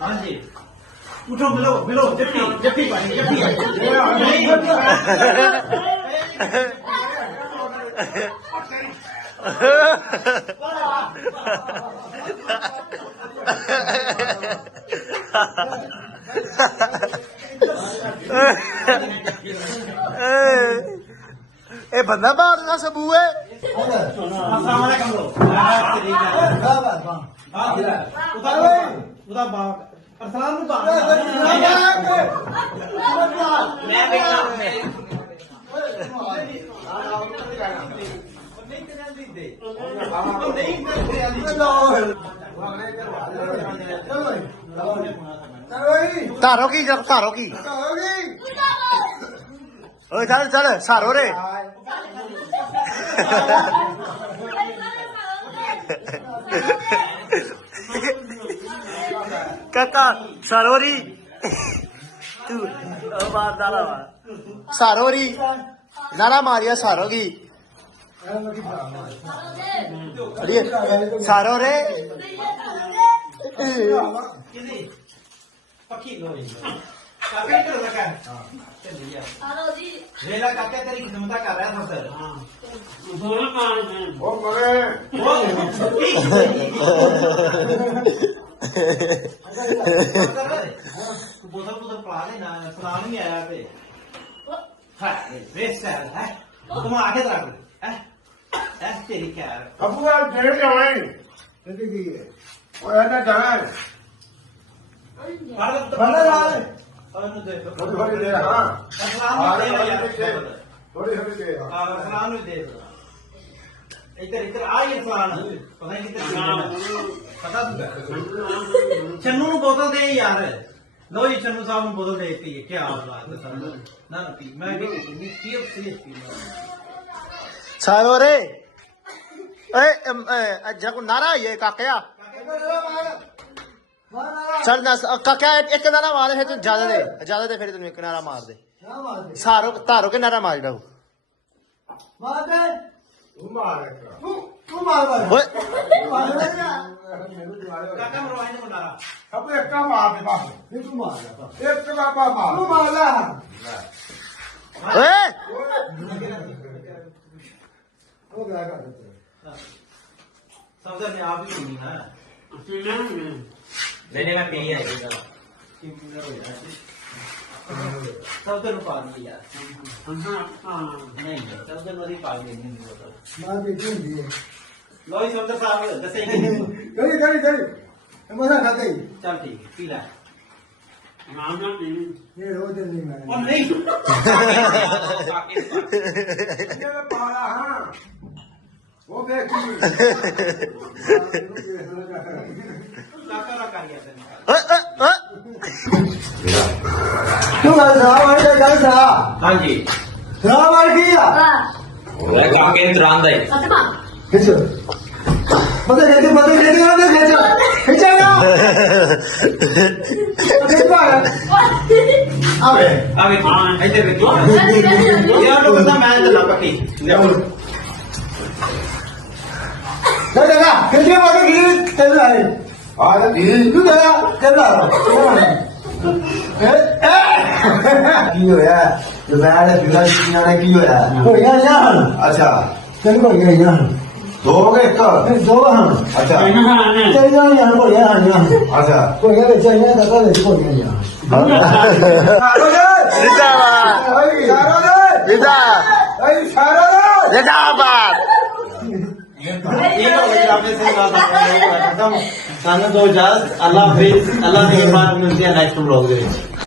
हाँ जी उठो मिलो मिलो जप्पी जप्पी पानी जप्पी ਇਹ ਬੰਦਾ ਬਾਤ ਦਾ ਸਬੂ ਹੈ ਉਹਦਾ ਬਾਪ ਅਰਸਲਾਨ ਨੂੰ ਬਾਪ ਧਾਰੋ ਕੀ ਧਾਰੋ ਕੀ ਓਏ ਚੱਲ ਚੱਲ ਸਾਰੋ ਰੇ ਕਾਕਾ ਸਾਰੋਰੀ ਤੂੰ ਬਾਤ ਦਾ ਲਾ ਸਾਰੋਰੀ ਨਾਰਾ ਮਾਰਿਆ ਸਾਰੋਗੀ ਅੜੀ ਸਾਰੋ ਰੇ पक्की लो काका कर रखा है चल भैया हेलो जी रेला काका तेरी खिदमत कर रहा था सर हां बोल मार ओ मरे बोतल बोतल पड़ा लेना सुना नहीं आया पे हां वेस्ट है तुम आगे रख है तेरी क्या अबू यार डेढ़ जाए जल्दी की है और है ना जाना है बंदा यार और दे थोड़ी थोड़ी दे हां थोड़ी थोड़ी दे हां सलाम दे इधर इधर आई सलाम पता नहीं किधर पता चन्नू ਨੂੰ ਬੋਤਲ ਦੇ ਯਾਰ ਲੋ ਜੀ ਚੰਨੂ ਸਾਹਿਬ ਨੂੰ ਬੋਤਲ ਦੇ ਦਿੱਤੀ ਹੈ ਕੀ ਹਾਲ ਹੈ ਨਾ ਨਾ ਪੀ ਮੈਂ ਕਿ ਪੀ ਸੀਰੀਅਸ ਪੀ ਸਾਰੋ ਰੇ ਏ ਅੱਜਾ ਕੋ ਨਾਰਾ ਹੈ ਕਾਕਿਆ चल ना क्या एक नारा मार है तू ज्यादा दे फिर तेन एक नारा मार दे सारो तारो के नारा मार डाऊ ਕਾਕਾ ਮਰਵਾਈ ਨੂੰ ਬਣਾ अब एक का मार दे बस तू मार एक का बाबा मार तू मार ले ओए वो क्या कर देते सबसे मैं आप ही नहीं ना नहीं मैं पी है सबसे रुपा नहीं यार नहीं सबसे मरी पा गई नहीं बोतल मार दे क्यों दिए लो ही सबसे साहब दसे करी करी करी मजा खाते ही चल ठीक है पी ला ये रोज नहीं मैं और नहीं ये पाला हां वो देखी काका रखा गया था तू गल सा हाँ जी मार किया मैं काके इंतरान दे खिच पता जल्दी खिच खिचेगा अबे अबे इधर देखो यार लोग ना मैं चला पक्की चलेगा खिचे मारो की चल रहा है आ तू चल रहा की होया दोबारा बिना दुनिया ने की होया होया यार अच्छा चल को यार दो के दो हम अच्छा चल जा यार को यार अच्छा को यार चल जा तो ले को यार जिंदाबाद ਸਾਨੂੰ 2 ਅल्लाह हाफिज अल्लाह ਦੀ ਇਮਾਨਤ ਮਿਲਦੀ ਹੈ ਨੈਕਸਟ ਵਲੌਗ ਦੇ ਵਿੱਚ